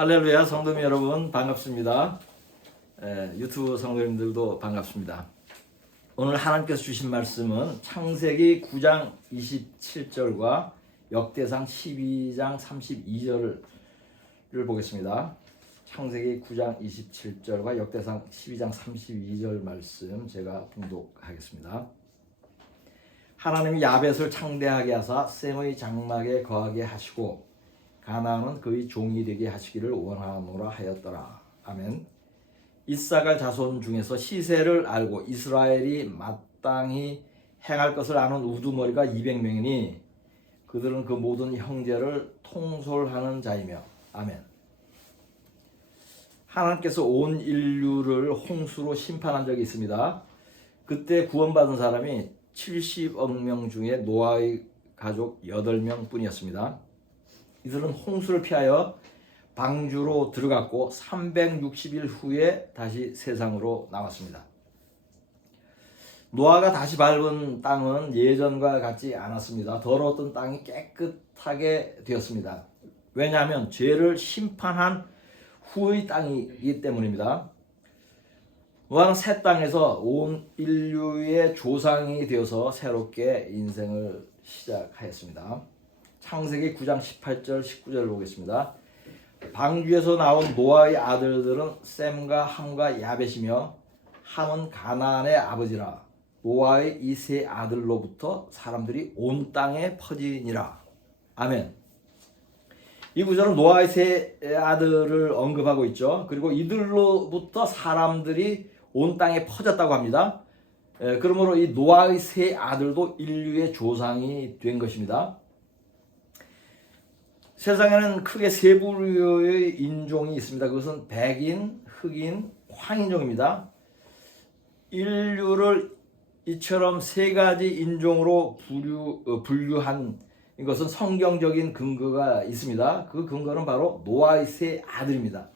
할렐루야, 성도님 여러분 반갑습니다. 유튜브 성도님들도 반갑습니다. 오늘 하나님께서 주신 말씀은 창세기 9장 27절과 역대상 12장 32절을 보겠습니다. 창세기 9장 27절과 역대상 12장 32절 말씀 제가 봉독하겠습니다. 하나님이 야벳을 창대하게 하사 셈의 장막에 거하게 하시고 가나안은 그의 종이 되게 하시기를 원하노라 하였더라. 아멘. 이사갈 자손 중에서 시세를 알고 이스라엘이 마땅히 행할 것을 아는 우두머리가 200명이니 그들은 그 모든 형제를 통솔하는 자이며. 아멘. 하나님께서 온 인류를 홍수로 심판한 적이 있습니다. 그때 구원받은 사람이 70억 명 중에 노아의 가족 8명 뿐이었습니다. 이들은 홍수를 피하여 방주로 들어갔고 360일 후에 다시 세상으로 나왔습니다. 노아가 다시 밟은 땅은 예전과 같지 않았습니다. 더러웠던 땅이 깨끗하게 되었습니다. 왜냐하면 죄를 심판한 후의 땅이기 때문입니다. 노아는 새 땅에서 온 인류의 조상이 되어서 새롭게 인생을 시작하였습니다. 창세기 9장 18절 19절을 보겠습니다. 방주에서 나온 노아의 아들들은 셈과 함과 야벳이며 함은 가나안의 아버지라. 노아의 이 세 아들로부터 사람들이 온 땅에 퍼지니라. 아멘. 이 구절은 노아의 세 아들을 언급하고 있죠. 그리고 이들로부터 사람들이 온 땅에 퍼졌다고 합니다. 그러므로 이 노아의 세 아들도 인류의 조상이 된 것입니다. 세상에는 크게 세 부류의 인종이 있습니다. 그것은 백인, 흑인, 황인종입니다. 인류를 이처럼 세 가지 인종으로 분류한 이것은 성경적인 근거가 있습니다. 그 근거는 바로 노아의 세 아들입니다.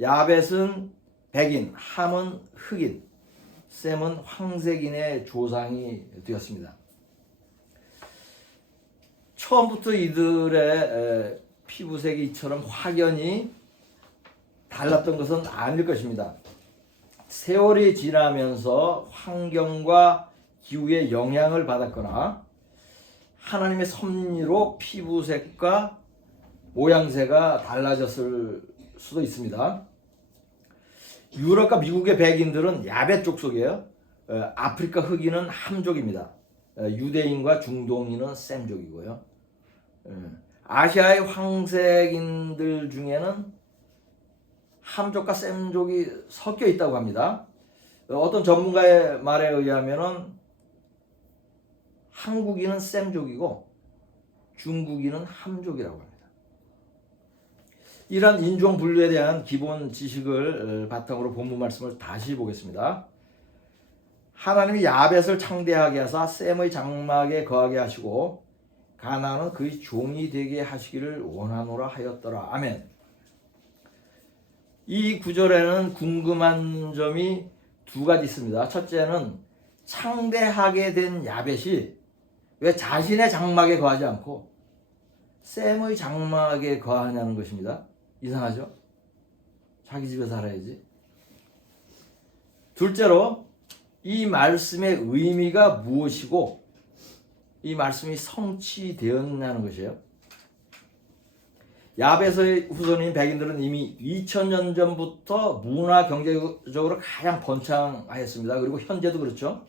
야벳은 백인, 함은 흑인, 셈은 황색인의 조상이 되었습니다. 처음부터 이들의 피부색이 이처럼 확연히 달랐던 것은 아닐 것입니다. 세월이 지나면서 환경과 기후의 영향을 받았거나 하나님의 섭리로 피부색과 모양새가 달라졌을 수도 있습니다. 유럽과 미국의 백인들은 야벳 족속이에요. 아프리카 흑인은 함족입니다. 유대인과 중동인은 셈족이고요. 아시아의 황색인들 중에는 함족과 셈족이 섞여 있다고 합니다. 어떤 전문가의 말에 의하면은 한국인은 셈족이고 중국인은 함족이라고 합니다. 이러한 인종 분류에 대한 기본 지식을 바탕으로 본문 말씀을 다시 보겠습니다. 하나님이 야벳을 창대하게 하사 셈의 장막에 거하게 하시고 가나안은 그의 종이 되게 하시기를 원하노라 하였더라. 아멘. 이 구절에는 궁금한 점이 두 가지 있습니다. 첫째는 창대하게 된 야벳이 왜 자신의 장막에 거하지 않고 셈의 장막에 거하냐는 것입니다. 이상하죠? 자기 집에 살아야지. 둘째로 이 말씀의 의미가 무엇이고 이 말씀이 성취되었냐는 것이에요. 야벳의 후손인 백인들은 이미 2000년 전부터 문화 경제적으로 가장 번창하였습니다. 그리고 현재도 그렇죠.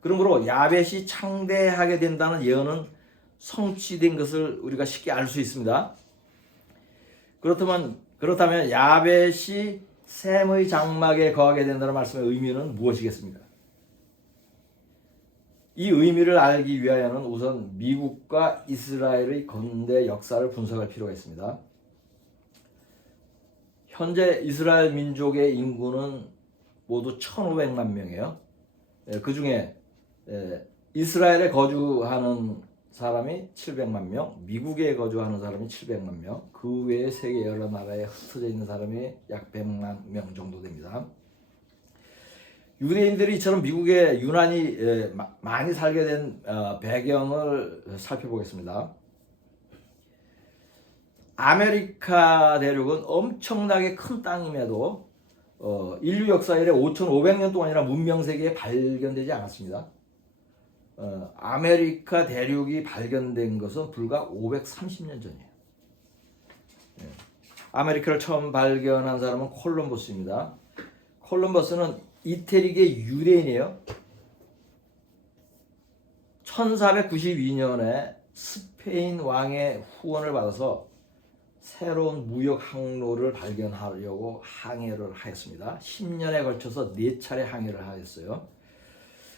그러므로 야벳이 창대하게 된다는 예언은 성취된 것을 우리가 쉽게 알 수 있습니다. 그렇다면 야벳이 셈의 장막에 거하게 된다는 말씀의 의미는 무엇이겠습니까? 이 의미를 알기 위하여는 우선 미국과 이스라엘의 근대 역사를 분석할 필요가 있습니다. 현재 이스라엘 민족의 인구는 모두 1,500만 명이에요. 그 중에 이스라엘에 거주하는 사람이 700만 명, 미국에 거주하는 사람이 700만 명, 그 외에 세계 여러 나라에 흩어져 있는 사람이 약 100만 명 정도 됩니다. 유대인들이 이처럼 미국에 유난히 많이 살게 된 배경을 살펴보겠습니다. 아메리카 대륙은 엄청나게 큰 땅임에도 인류 역사 이래 5,500년 동안이나 문명 세계에 발견되지 않았습니다. 아메리카 대륙이 발견된 것은 불과 530년 전이에요. 아메리카를 처음 발견한 사람은 콜럼버스입니다. 콜럼버스는 이태리계 유대인이에요. 1492년에 스페인 왕의 후원을 받아서 새로운 무역 항로를 발견하려고 항해를 하였습니다. 10년에 걸쳐서 4차례 항해를 하였어요.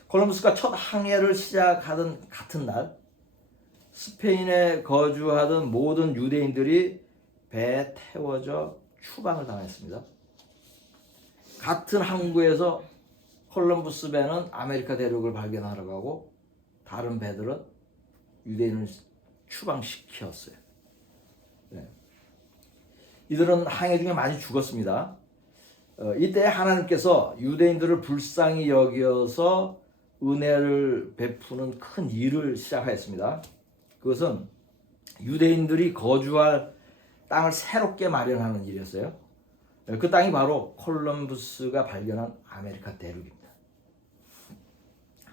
콜럼버스가 첫 항해를 시작하던 같은 날 스페인에 거주하던 모든 유대인들이 배에 태워져 추방을 당했습니다. 같은 항구에서 콜럼버스 배는 아메리카 대륙을 발견하러 가고 다른 배들은 유대인을 추방시켰어요. 네. 이들은 항해 중에 많이 죽었습니다. 이때 하나님께서 유대인들을 불쌍히 여겨서 은혜를 베푸는 큰 일을 시작하였습니다. 그것은 유대인들이 거주할 땅을 새롭게 마련하는 일이었어요. 그 땅이 바로 콜럼버스가 발견한 아메리카 대륙입니다.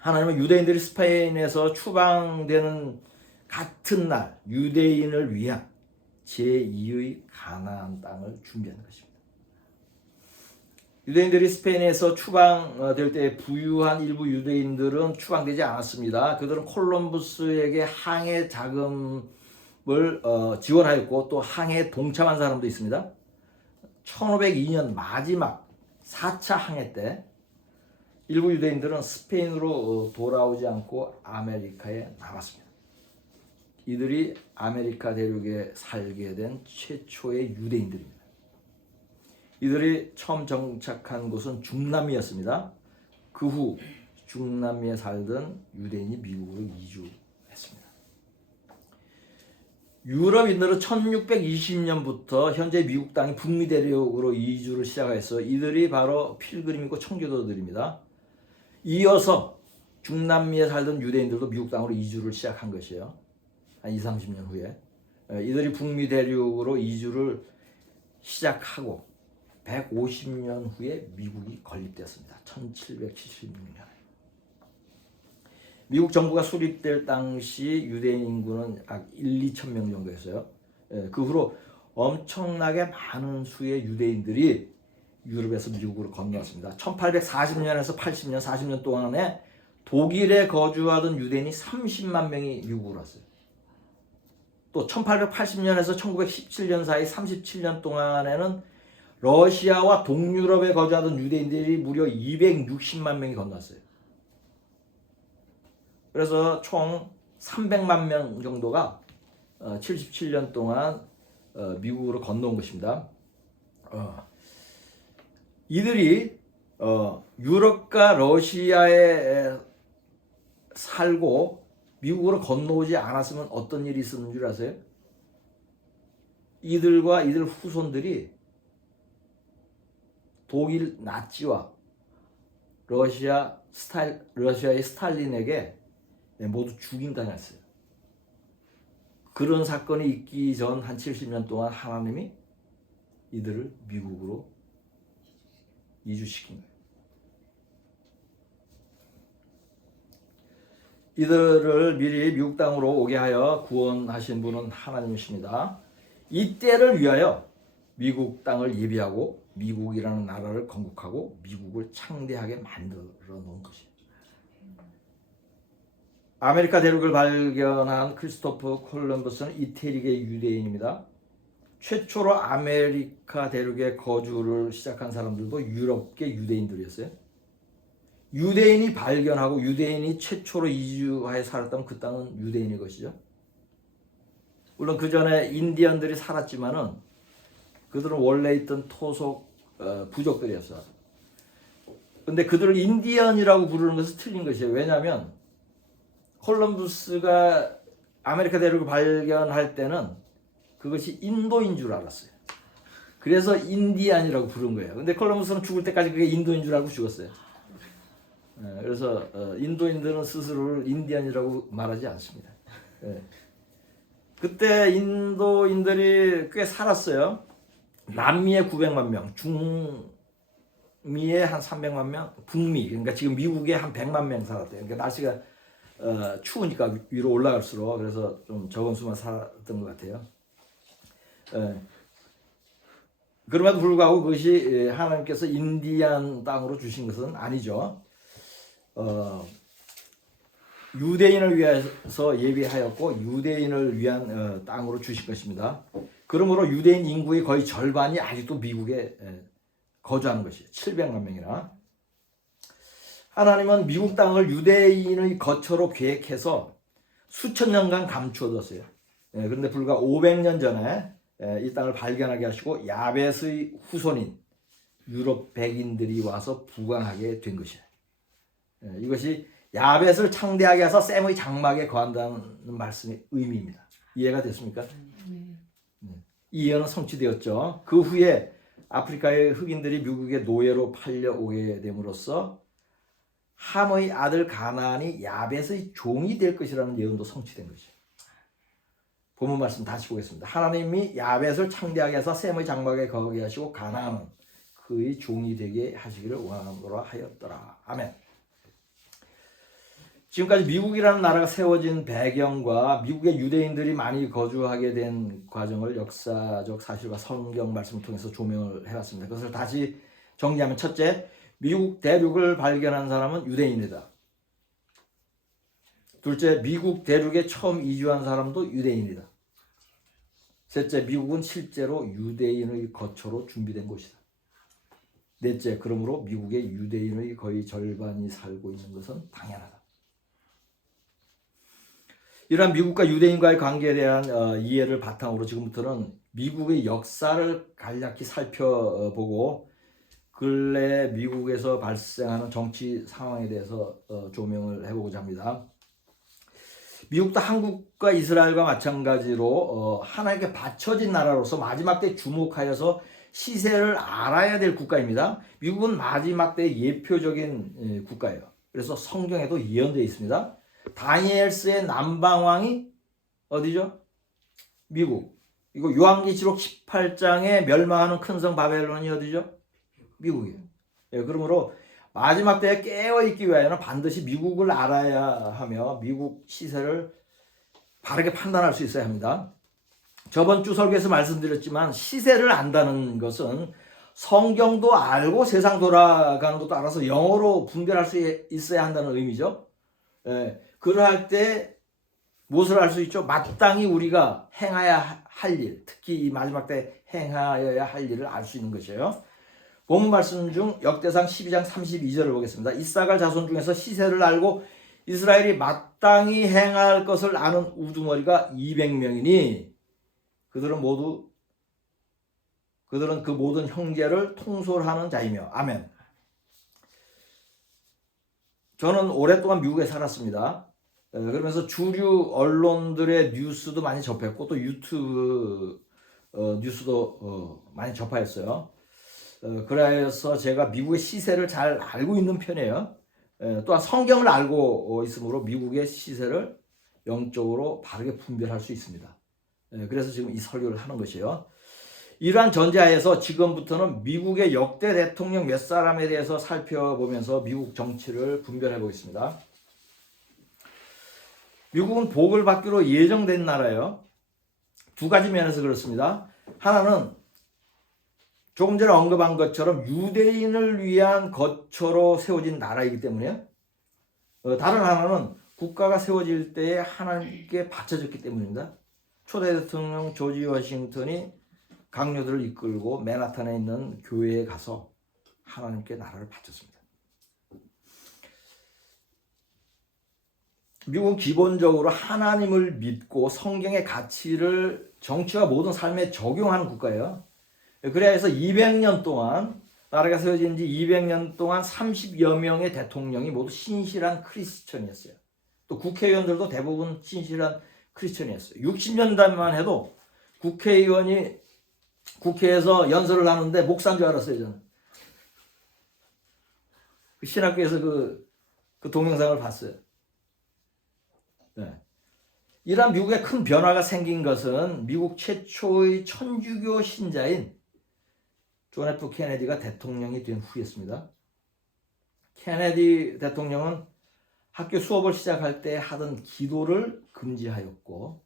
하나님은 유대인들이 스페인에서 추방되는 같은 날 유대인을 위한 제2의 가나안 땅을 준비하는 것입니다. 유대인들이 스페인에서 추방될 때 부유한 일부 유대인들은 추방되지 않았습니다. 그들은 콜럼버스에게 항해 자금을 지원하였고 또 항해에 동참한 사람도 있습니다. 1502년 마지막 4차 항해 때 일부 유대인들은 스페인으로 돌아오지 않고 아메리카에 남았습니다. 이들이 아메리카 대륙에 살게 된 최초의 유대인들입니다. 이들이 처음 정착한 곳은 중남미였습니다. 그 후 중남미에 살던 유대인이 미국으로 이주했습니다. 유럽인들은 1620년부터 현재 미국 땅이 북미 대륙으로 이주를 시작해서 이들이 바로 필그림이고 청교도들입니다. 이어서 중남미에 살던 유대인들도 미국 땅으로 이주를 시작한 것이에요. 한 20, 30년 후에. 이들이 북미 대륙으로 이주를 시작하고 150년 후에 미국이 건립되었습니다. 1776년에. 미국 정부가 수립될 당시 유대인 인구는 약 1, 2천 명 정도였어요. 그 후로 엄청나게 많은 수의 유대인들이 유럽에서 미국으로 건너왔습니다. 1840년에서 80년, 40년 동안에 독일에 거주하던 유대인이 30만 명이 미국으로 왔어요. 또 1880년에서 1917년 사이 37년 동안에는 러시아와 동유럽에 거주하던 유대인들이 무려 260만 명이 건너왔어요. 그래서 총 300만 명 정도가 77년 동안 미국으로 건너온 것입니다. 이들이 유럽과 러시아에 살고 미국으로 건너오지 않았으면 어떤 일이 있었는 줄 아세요? 이들과 이들 후손들이 독일 나치와 러시아의 스탈린에게 모두 죽임당했어요. 그런 사건이 있기 전 한 70년 동안 하나님이 이들을 미국으로 이주시킨 거예요. 이들을 미리 미국 땅으로 오게 하여 구원하신 분은 하나님이십니다. 이때를 위하여 미국 땅을 예비하고 미국이라는 나라를 건국하고 미국을 창대하게 만들어 놓은 것이죠. 아메리카 대륙을 발견한 크리스토프 콜럼버스는 이태리계 유대인입니다. 최초로 아메리카 대륙에 거주를 시작한 사람들도 유럽계 유대인들이었어요. 유대인이 발견하고 유대인이 최초로 이주하여 살았다면 그 땅은 유대인의 것이죠. 물론 그 전에 인디언들이 살았지만은 그들은 원래 있던 토속 부족들이었어요. 근데 그들을 인디언이라고 부르는 것은 틀린 것이에요. 왜냐하면 콜럼버스가 아메리카 대륙을 발견할 때는 그것이 인도인 줄 알았어요. 그래서 인디안이라고 부른 거예요. 근데 콜럼버스는 죽을 때까지 그게 인도인 줄 알고 죽었어요. 그래서 인도인들은 스스로를 인디안이라고 말하지 않습니다. 그때 인도인들이 꽤 살았어요. 남미에 900만 명, 중미에 한 300만 명, 북미, 그러니까 지금 미국에 한 100만 명 살았대요. 그러니까 날씨가 추우니까 위로 올라갈수록 그래서 좀 적은 수만 살았던 것 같아요. 그럼에도 불구하고 그것이 하나님께서 인디안 땅으로 주신 것은 아니죠. 유대인을 위해서 예비하였고 유대인을 위한 땅으로 주신 것입니다. 그러므로 유대인 인구의 거의 절반이 아직도 미국에 거주하는 것이에요. 700만 명이나. 하나님은 미국 땅을 유대인의 거처로 계획해서 수천 년간 감추어뒀어요. 그런데 불과 500년 전에 이 땅을 발견하게 하시고 야벳의 후손인 유럽 백인들이 와서 부강하게 된 것이에요. 이것이 야벳을 창대하게 해서 셈의 장막에 거한다는 말씀의 의미입니다. 이해가 됐습니까? 이 예언은 성취되었죠. 그 후에 아프리카의 흑인들이 미국의 노예로 팔려오게 됨으로써 함의 아들 가나안이 야벳의 종이 될 것이라는 예언도 성취된 것이에요. 본문 말씀 다시 보겠습니다. 하나님이 야벳을 창대하게 해서 셈의 장막에 거하게 하시고 가나안은 그의 종이 되게 하시기를 원하노라 하였더라. 아멘. 지금까지 미국이라는 나라가 세워진 배경과 미국의 유대인들이 많이 거주하게 된 과정을 역사적 사실과 성경 말씀을 통해서 조명을 해봤습니다. 그것을 다시 정리하면 첫째, 미국 대륙을 발견한 사람은 유대인이다. 둘째, 미국 대륙에 처음 이주한 사람도 유대인이다. 셋째, 미국은 실제로 유대인의 거처로 준비된 곳이다. 넷째, 그러므로 미국의 유대인의 거의 절반이 살고 있는 것은 당연하다. 이러한 미국과 유대인과의 관계에 대한 이해를 바탕으로 지금부터는 미국의 역사를 간략히 살펴보고 근래 미국에서 발생하는 정치 상황에 대해서 조명을 해보고자 합니다. 미국도 한국과 이스라엘과 마찬가지로 하나님께 바쳐진 나라로서 마지막 때 주목하여서 시세를 알아야 될 국가입니다. 미국은 마지막 때의 예표적인 국가예요. 그래서 성경에도 예언되어 있습니다. 다니엘스의 남방왕이 어디죠? 미국. 이거 요한계시록 18장에 멸망하는 큰 성 바벨론이 어디죠? 미국이에요. 그러므로 마지막 때에 깨어있기 위하여는 반드시 미국을 알아야 하며 미국 시세를 바르게 판단할 수 있어야 합니다. 저번 주 설교에서 말씀드렸지만 시세를 안다는 것은 성경도 알고 세상 돌아가는 것도 알아서 영어로 분별할 수 있어야 한다는 의미죠. 그러할 때 무엇을 할 수 있죠? 마땅히 우리가 행해야 할 일, 특히 이 마지막 때 행하여야 할 일을 알 수 있는 것이에요. 본문 말씀 중 역대상 12장 32절을 보겠습니다. 이사갈 자손 중에서 시세를 알고 이스라엘이 마땅히 행할 것을 아는 우두머리가 200명이니 그들은 그 모든 형제를 통솔하는 자이며. 아멘. 저는 오랫동안 미국에 살았습니다. 그러면서 주류 언론들의 뉴스도 많이 접했고 또 유튜브 뉴스도 많이 접하였어요. 그래서 제가 미국의 시세를 잘 알고 있는 편이에요. 또한 성경을 알고 있으므로 미국의 시세를 영적으로 바르게 분별할 수 있습니다. 그래서 지금 이 설교를 하는 것이에요. 이러한 전제하에서 지금부터는 미국의 역대 대통령 몇 사람에 대해서 살펴보면서 미국 정치를 분별해 보겠습니다. 미국은 복을 받기로 예정된 나라예요. 두 가지 면에서 그렇습니다. 하나는 조금 전에 언급한 것처럼 유대인을 위한 거처로 세워진 나라이기 때문에요. 다른 하나는 국가가 세워질 때에 하나님께 바쳐졌기 때문입니다. 초대 대통령 조지 워싱턴이 강요들을 이끌고 맨하탄에 있는 교회에 가서 하나님께 나라를 바쳤습니다. 미국은 기본적으로 하나님을 믿고 성경의 가치를 정치와 모든 삶에 적용하는 국가예요. 그래서 200년 동안 나라가 세워진 지 200년 동안 30여 명의 대통령이 모두 신실한 크리스천이었어요. 또 국회의원들도 대부분 신실한 크리스천이었어요. 60년代만 해도 국회의원이 국회에서 연설을 하는데 목사인 줄 알았어요, 저는. 신학교에서 그 동영상을 봤어요. 네. 이러한 미국에 큰 변화가 생긴 것은 미국 최초의 천주교 신자인 존 F 케네디가 대통령이 된 후였습니다. 케네디 대통령은 학교 수업을 시작할 때 하던 기도를 금지하였고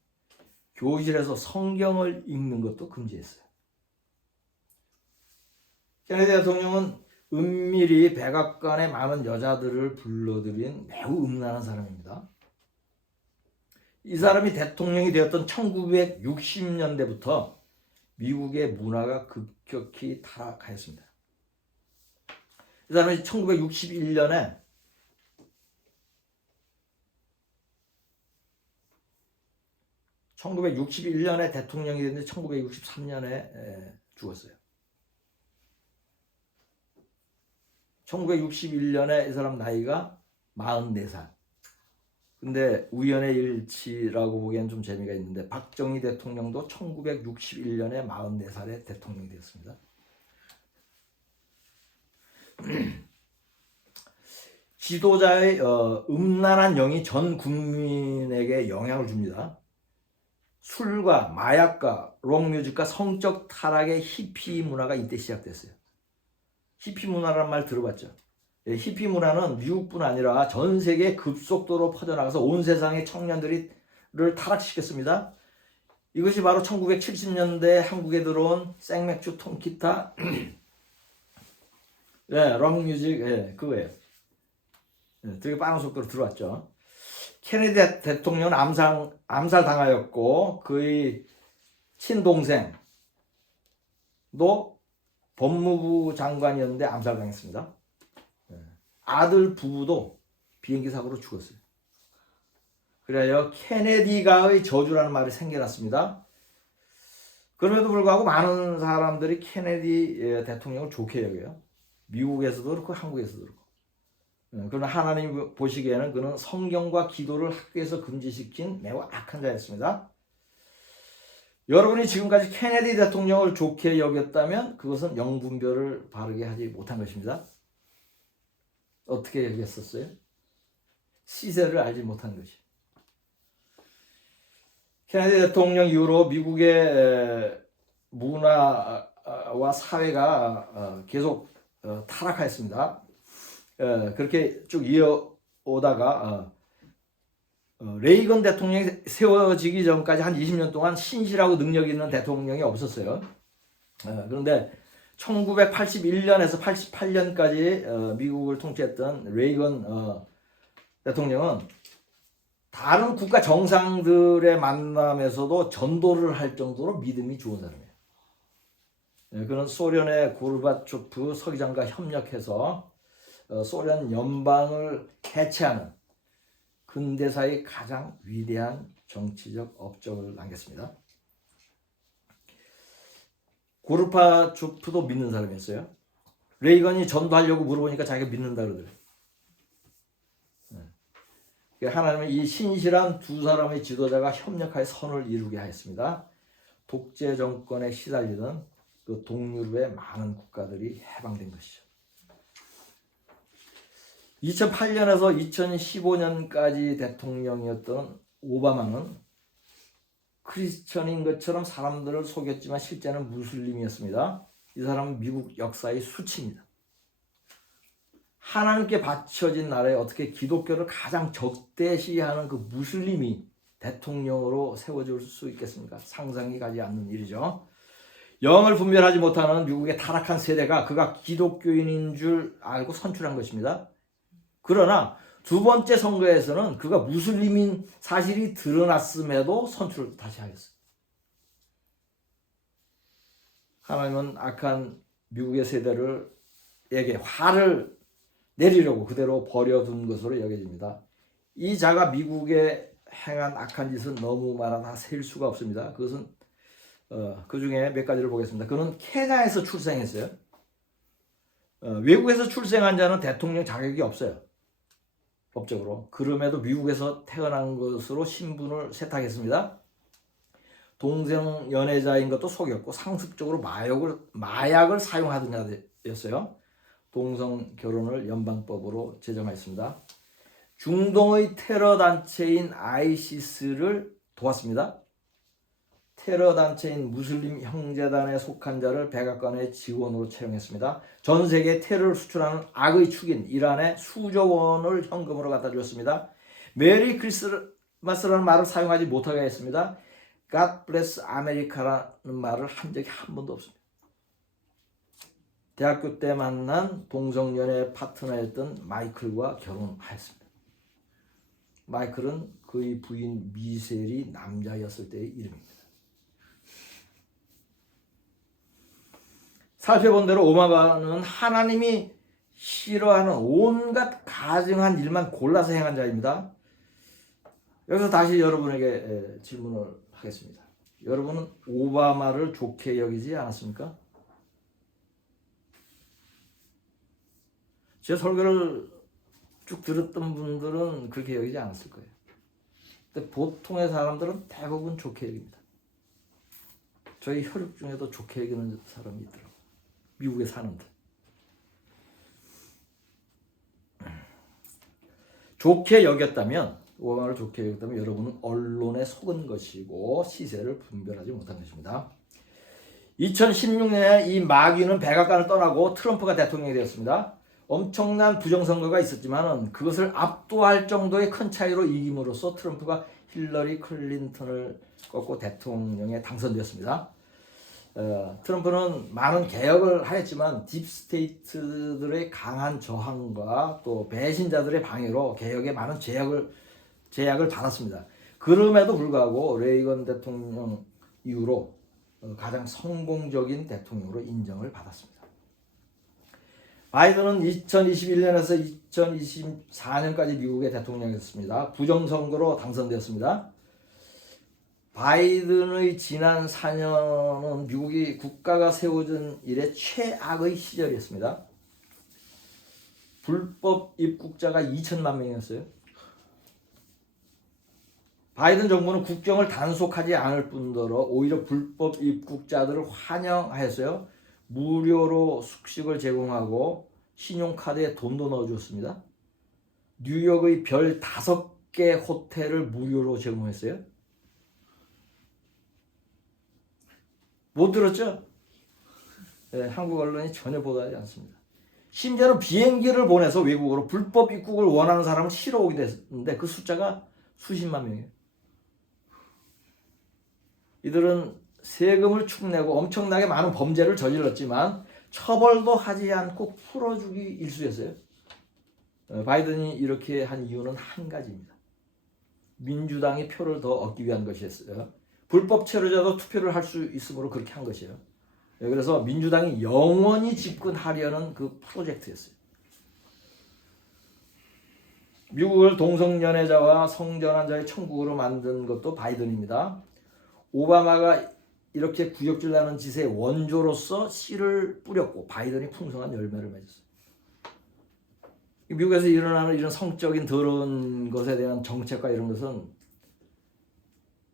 교실에서 성경을 읽는 것도 금지했어요. 케네디 대통령은 은밀히 백악관에 많은 여자들을 불러들인 매우 음란한 사람입니다. 이 사람이 대통령이 되었던 1960년대부터 미국의 문화가 급격히 타락하였습니다. 이 사람이 1961년에 대통령이 됐는데 1963년에 죽었어요. 1961년에 이 사람 나이가 44살. 근데 우연의 일치라고 보기엔 좀 재미가 있는데 박정희 대통령도 1961년에 44살에 대통령이 되었습니다. 지도자의 음란한 영이 전 국민에게 영향을 줍니다. 술과 마약과 록뮤직과 성적 타락의 히피 문화가 이때 시작됐어요. 히피 문화라는 말 들어봤죠? 히피 문화는 미국뿐 아니라 전 세계에 급속도로 퍼져나가서 온 세상의 청년들을 타락시켰습니다. 이것이 바로 1970년대 한국에 들어온 생맥주, 통기타, 록뮤직, 그거예요. 되게 빠른 속도로 들어왔죠. 케네디 대통령은 암살당하였고 그의 친동생도 법무부 장관이었는데 암살당했습니다. 아들 부부도 비행기 사고로 죽었어요. 그래요 케네디가의 저주라는 말이 생겨났습니다. 그럼에도 불구하고 많은 사람들이 케네디 대통령을 좋게 여겨요. 미국에서도 그렇고 한국에서도 그렇고. 그러나 하나님 보시기에는 그는 성경과 기도를 학교에서 금지시킨 매우 악한 자였습니다. 여러분이 지금까지 케네디 대통령을 좋게 여겼다면 그것은 영분별을 바르게 하지 못한 것입니다. 어떻게 여겼었어요? 시세를 알지 못한 것이. 케네디 대통령 이후로 미국의 문화와 사회가 계속 타락하였습니다. 그렇게 쭉 이어오다가 레이건 대통령이 세워지기 전까지 한 20년 동안 신실하고 능력 있는 대통령이 없었어요. 그런데 1981년에서 88년까지 미국을 통치했던 레이건 대통령은 다른 국가 정상들의 만남에서도 전도를 할 정도로 믿음이 좋은 사람이에요. 그는 소련의 고르바초프 서기장과 협력해서 소련 연방을 해체하는 근대사의 가장 위대한 정치적 업적을 남겼습니다. 고르바초프도 믿는 사람이었어요. 레이건이 전도하려고 물어보니까 자기가 믿는다 그러더래요. 하나님은 이 신실한 두 사람의 지도자가 협력하여 선을 이루게 하였습니다. 독재 정권에 시달리던 그 동유럽의 많은 국가들이 해방된 것이죠. 2008년에서 2015년까지 대통령이었던 오바마는 크리스천인 것처럼 사람들을 속였지만 실제는 무슬림이었습니다. 이 사람은 미국 역사의 수치입니다. 하나님께 바쳐진 나라에 어떻게 기독교를 가장 적대시하는 그 무슬림이 대통령으로 세워질 수 있겠습니까? 상상이 가지 않는 일이죠. 영을 분별하지 못하는 미국의 타락한 세대가 그가 기독교인인 줄 알고 선출한 것입니다. 그러나 두 번째 선거에서는 그가 무슬림인 사실이 드러났음에도 선출을 다시 하였어요. 하나님은 악한 미국의 세대에게 화를 내리려고 그대로 버려둔 것으로 여겨집니다. 이 자가 미국에 행한 악한 짓은 너무 많아 다 셀 수가 없습니다. 그것은 그 중에 몇 가지를 보겠습니다. 그는 케냐에서 출생했어요. 외국에서 출생한 자는 대통령 자격이 없어요. 법적으로. 그럼에도 미국에서 태어난 것으로 신분을 세탁했습니다. 동성 연애자인 것도 속였고 상습적으로 마약을 사용하던 자였어요. 동성 결혼을 연방법으로 제정하였습니다. 중동의 테러 단체인 아이시스를 도왔습니다. 테러 단체인 무슬림 형제단에 속한 자를 백악관의 직원으로 채용했습니다. 전 세계에 테러를 수출하는 악의 축인 이란에 수조 원을 현금으로 갖다 주었습니다. 메리 크리스마스라는 말을 사용하지 못하게 했습니다. God bless America라는 말을 한 적이 한 번도 없습니다. 대학교 때 만난 동성연애 파트너였던 마이클과 결혼하였습니다. 마이클은 그의 부인 미셸이 남자였을 때의 이름입니다. 살펴본 대로 오바마는 하나님이 싫어하는 온갖 가증한 일만 골라서 행한 자입니다. 여기서 다시 여러분에게 질문을 하겠습니다. 여러분은 오바마를 좋게 여기지 않았습니까? 제 설교를 쭉 들었던 분들은 그렇게 여기지 않았을 거예요. 근데 보통의 사람들은 대부분 좋게 여깁니다. 저희 혈육 중에도 좋게 여기는 사람이 있더라고요. 미국에 사는데. 좋게 여겼다면, 오바마를 좋게 여겼다면 여러분은 언론에 속은 것이고 시세를 분별하지 못한 것입니다. 2016년에 이 마귀는 백악관을 떠나고 트럼프가 대통령이 되었습니다. 엄청난 부정선거가 있었지만 그것을 압도할 정도의 큰 차이로 이김으로써 트럼프가 힐러리 클린턴을 꺾고 대통령에 당선되었습니다. 트럼프는 많은 개혁을 하였지만 딥스테이트들의 강한 저항과 또 배신자들의 방해로 개혁에 많은 제약을 받았습니다. 그럼에도 불구하고 레이건 대통령 이후로 가장 성공적인 대통령으로 인정을 받았습니다. 바이든은 2021년에서 2024년까지 미국의 대통령이었습니다. 부정선거로 당선되었습니다. 바이든의 지난 4년은 미국이 국가가 세워진 이래 최악의 시절이었습니다. 불법 입국자가 2천만 명이었어요. 바이든 정부는 국경을 단속하지 않을 뿐더러 오히려 불법 입국자들을 환영하였어요. 무료로 숙식을 제공하고 신용카드에 돈도 넣어줬습니다. 뉴욕의 별 5개 호텔을 무료로 제공했어요. 못 들었죠? 네, 한국 언론이 전혀 보도하지 않습니다. 심지어는 비행기를 보내서 외국으로 불법 입국을 원하는 사람을 실어 오게 됐는데 그 숫자가 수십만 명이에요. 이들은 세금을 축내고 엄청나게 많은 범죄를 저질렀지만 처벌도 하지 않고 풀어주기 일쑤였어요. 바이든이 이렇게 한 이유는 한 가지입니다. 민주당이 표를 더 얻기 위한 것이었어요. 불법 체류자도 투표를 할 수 있으므로 그렇게 한 것이에요. 그래서 민주당이 영원히 집권하려는 그 프로젝트였어요. 미국을 동성연애자와 성전환자의 천국으로 만든 것도 바이든입니다. 오바마가 이렇게 구역질 나는 짓의 원조로서 씨를 뿌렸고 바이든이 풍성한 열매를 맺었어요. 미국에서 일어나는 이런 성적인 더러운 것에 대한 정책과 이런 것은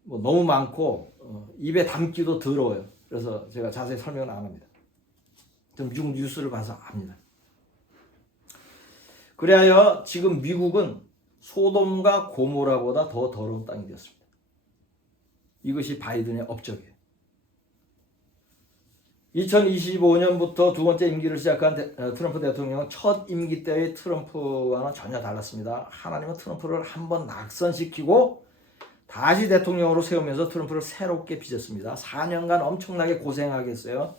뭐 너무 많고 입에 담기도 더러워요. 그래서 제가 자세히 설명은 안 합니다. 좀 미국 뉴스를 봐서 압니다. 그리하여 지금 미국은 소돔과 고모라보다 더 더러운 땅이 되었습니다. 이것이 바이든의 업적이에요. 2025년부터 두 번째 임기를 시작한 트럼프 대통령은 첫 임기 때의 트럼프와는 전혀 달랐습니다. 하나님은 트럼프를 한번 낙선시키고 다시 대통령으로 세우면서 트럼프를 새롭게 빚었습니다. 4년간 엄청나게 고생하게 했어요.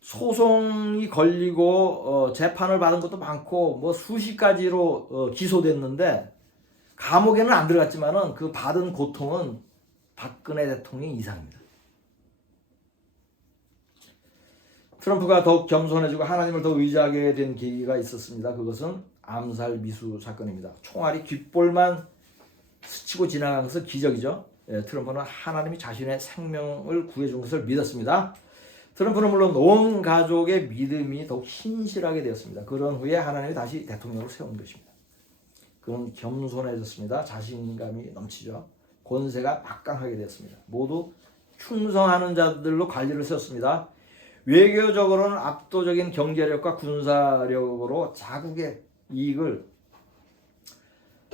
소송이 걸리고 재판을 받은 것도 많고 뭐 수십 가지로 기소됐는데 감옥에는 안 들어갔지만은 그 받은 고통은 박근혜 대통령 이상입니다. 트럼프가 더욱 겸손해지고 하나님을 더 의지하게 된 계기가 있었습니다. 그것은 암살 미수 사건입니다. 총알이 귓볼만 스치고 지나간 것은 기적이죠. 트럼프는 하나님이 자신의 생명을 구해준 것을 믿었습니다. 트럼프는 물론 온 가족의 믿음이 더욱 신실하게 되었습니다. 그런 후에 하나님이 다시 대통령으로 세운 것입니다. 그는 겸손해졌습니다. 자신감이 넘치죠. 권세가 막강하게 되었습니다. 모두 충성하는 자들로 관리를 세웠습니다. 외교적으로는 압도적인 경제력과 군사력으로 자국의 이익을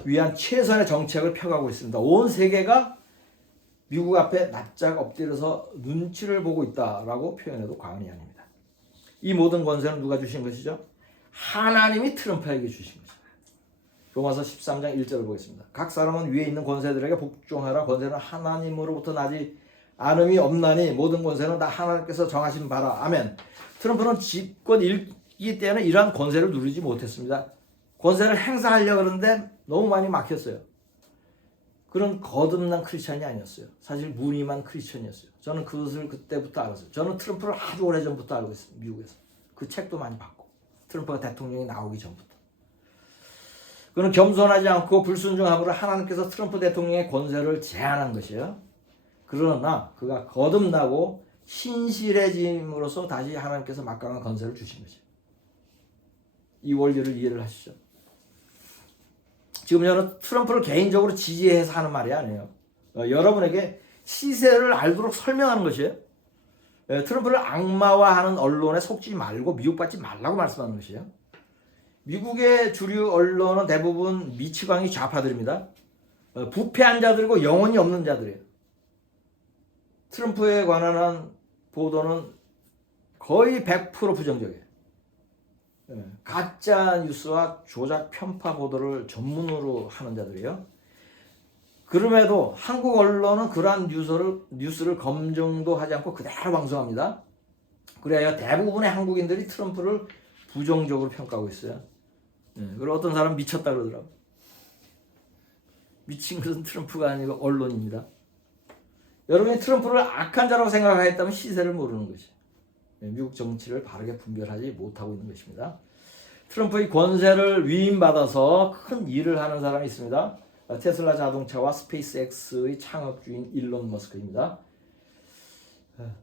위한 최선의 정책을 펴가고 있습니다. 온 세계가 미국 앞에 납작 엎드려서 눈치를 보고 있다라고 표현해도 과언이 아닙니다. 이 모든 권세는 누가 주신 것이죠? 하나님이 트럼프에게 주신 것입니다. 로마서 13장 1절을 보겠습니다. 각 사람은 위에 있는 권세들에게 복종하라. 권세는 하나님으로부터 나지 않음이 없나니 모든 권세는 다 하나님께서 정하신 바라. 아멘. 트럼프는 집권이기 때문에 이러한 권세를 누리지 못했습니다. 권세를 행사하려고 그러는데 너무 많이 막혔어요. 그런 거듭난 크리스천이 아니었어요. 사실 무늬만 크리스천이었어요. 저는 그것을 그때부터 알았어요. 저는 트럼프를 아주 오래전부터 알고 있어요. 미국에서. 그 책도 많이 봤고. 트럼프가 대통령이 나오기 전부터. 그는 겸손하지 않고 불순종함으로 하나님께서 트럼프 대통령의 권세를 제한한 것이에요. 그러나 그가 거듭나고 신실해짐으로써 다시 하나님께서 막강한 권세를 주신 것이에요. 이 원리를 이해를 하시죠. 지금 저는 트럼프를 개인적으로 지지해서 하는 말이 아니에요. 여러분에게 시세를 알도록 설명하는 것이에요. 트럼프를 악마화하는 언론에 속지 말고 미혹받지 말라고 말씀하는 것이에요. 미국의 주류 언론은 대부분 미치광이 좌파들입니다. 부패한 자들이고 영혼이 없는 자들이에요. 트럼프에 관한 보도는 거의 100% 부정적이에요. 가짜 뉴스와 조작 편파 보도를 전문으로 하는 자들이에요. 그럼에도 한국 언론은 그러한 뉴스를 검증도 하지 않고 그대로 방송합니다. 그래야 대부분의 한국인들이 트럼프를 부정적으로 평가하고 있어요. 그리고 어떤 사람 미쳤다 그러더라고요. 미친 것은 트럼프가 아니고 언론입니다. 여러분이 트럼프를 악한 자라고 생각하였다면 시세를 모르는 것이에요. 미국 정치를 바르게 분별하지 못하고 있는 것입니다. 트럼프의 권세를 위임받아서 큰 일을 하는 사람이 있습니다. 테슬라 자동차와 스페이스X의 창업주인 일론 머스크입니다.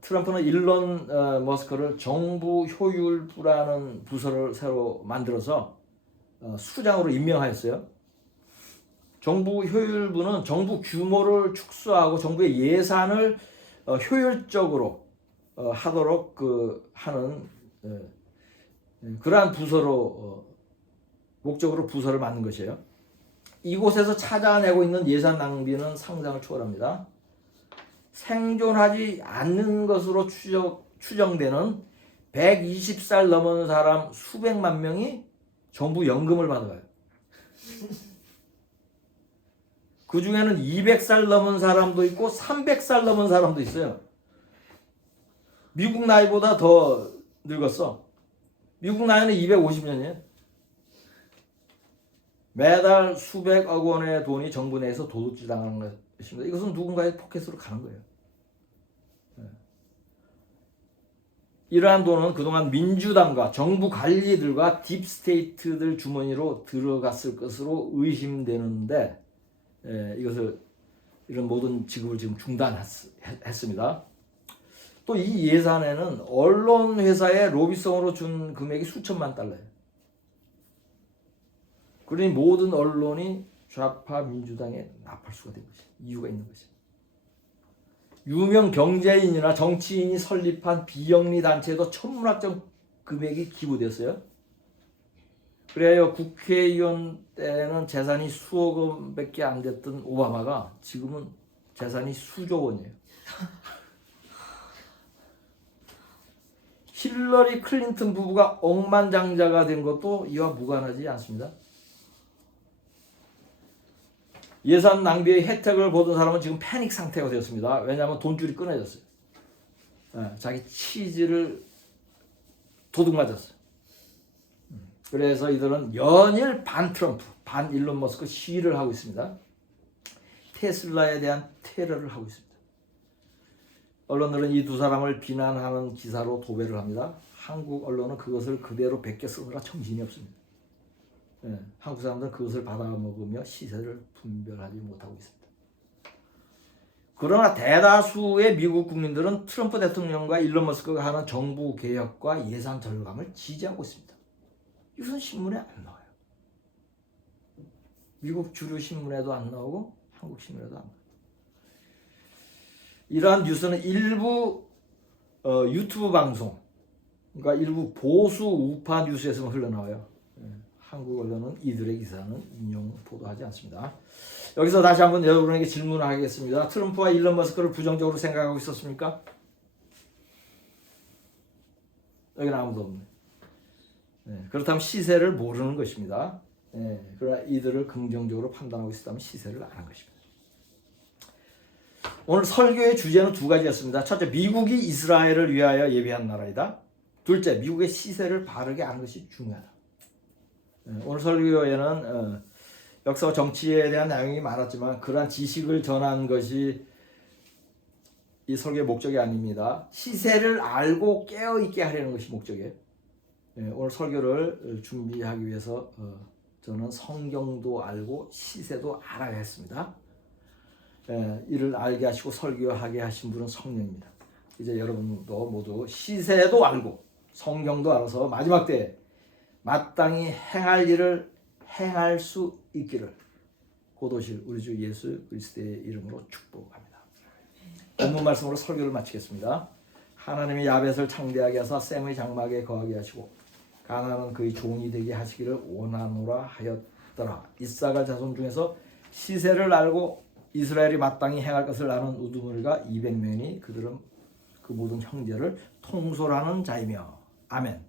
트럼프는 일론 머스크를 정부 효율부라는 부서를 새로 만들어서 수장으로 임명하였어요. 정부 효율부는 정부 규모를 축소하고 정부의 예산을 효율적으로 하도록 하는 그러한 부서로 목적으로 부서를 만든 것이에요. 이곳에서 찾아내고 있는 예산 낭비는 상상을 초월합니다. 생존하지 않는 것으로 추정되는 120살 넘은 사람 수백만 명이 정부 연금을 받아가요. 그 중에는 200살 넘은 사람도 있고 300살 넘은 사람도 있어요. 미국 나이보다 더 늙었어. 미국 나이는 250년이에요. 매달 수백억 원의 돈이 정부 내에서 도둑질 당하는 것입니다. 이것은 누군가의 포켓으로 가는 거예요. 이러한 돈은 그동안 민주당과 정부 관리들과 딥스테이트들 주머니로 들어갔을 것으로 의심되는데 이런 모든 지급을 지금 중단했습니다. 또 이 예산에는 언론 회사에 로비성으로 준 금액이 수천만 달러예요. 그러니 모든 언론이 좌파 민주당에 나팔수가 된 것이에요. 이유가 있는 것이에요. 유명 경제인이나 정치인이 설립한 비영리 단체에도 천문학적 금액이 기부됐어요. 그래야 국회의원 때는 재산이 수억 원밖에 안 됐던 오바마가 지금은 재산이 수조 원이에요. 힐러리 클린턴 부부가 억만장자가 된 것도 이와 무관하지 않습니다. 예산 낭비의 혜택을 보던 사람은 지금 패닉 상태가 되었습니다. 왜냐하면 돈줄이 끊어졌어요. 자기 치즈를 도둑 맞았어요. 그래서 이들은 연일 반 트럼프, 반 일론 머스크 시위를 하고 있습니다. 테슬라에 대한 테러를 하고 있습니다. 언론들은 이 두 사람을 비난하는 기사로 도배를 합니다. 한국 언론은 그것을 그대로 베껴 쓰느라 정신이 없습니다. 한국 사람들은 그것을 받아먹으며 시세를 분별하지 못하고 있습니다. 그러나 대다수의 미국 국민들은 트럼프 대통령과 일론 머스크가 하는 정부 개혁과 예산 절감을 지지하고 있습니다. 이것은 신문에 안 나와요. 미국 주류 신문에도 안 나오고 한국 신문에도 안 나와요. 이러한 뉴스는 일부 유튜브 방송, 그러니까 일부 보수 우파 뉴스에서만 흘러나와요. 한국 언론은 이들의 기사는 인용 보도하지 않습니다. 여기서 다시 한번 여러분에게 질문을 하겠습니다. 트럼프와 일론 머스크를 부정적으로 생각하고 있었습니까? 여기는 아무도 없네. 네, 그렇다면 시세를 모르는 것입니다. 네, 그러나 이들을 긍정적으로 판단하고 있었다면 시세를 아는 것입니다. 오늘 설교의 주제는 두 가지였습니다. 첫째, 미국이 이스라엘을 위하여 예비한 나라이다. 둘째, 미국의 시세를 바르게 아는 것이 중요하다. 오늘 설교에는 역사와 정치에 대한 내용이 많았지만 그러한 지식을 전한 것이 이 설교의 목적이 아닙니다. 시세를 알고 깨어있게 하려는 것이 목적이에요. 오늘 설교를 준비하기 위해서 저는 성경도 알고 시세도 알아야 했습니다. 이를 알게 하시고 설교하게 하신 분은 성령입니다. 이제 여러분도 모두 시세도 알고 성경도 알아서 마지막 때에 마땅히 행할 일을 행할 수 있기를 곧 오실 우리 주 예수 그리스도의 이름으로 축복합니다. 본문 말씀으로 설교를 마치겠습니다. 하나님이 야벳을 창대하게 하사 셈의 장막에 거하게 하시고 가나안은 그의 종이 되게 하시기를 원하노라 하였더라. 이사갈 자손 중에서 시세를 알고 이스라엘이 마땅히 행할 것을 아는 우두머리가 200명이니 그들은 그 모든 형제를 통솔하는 자이며 아멘.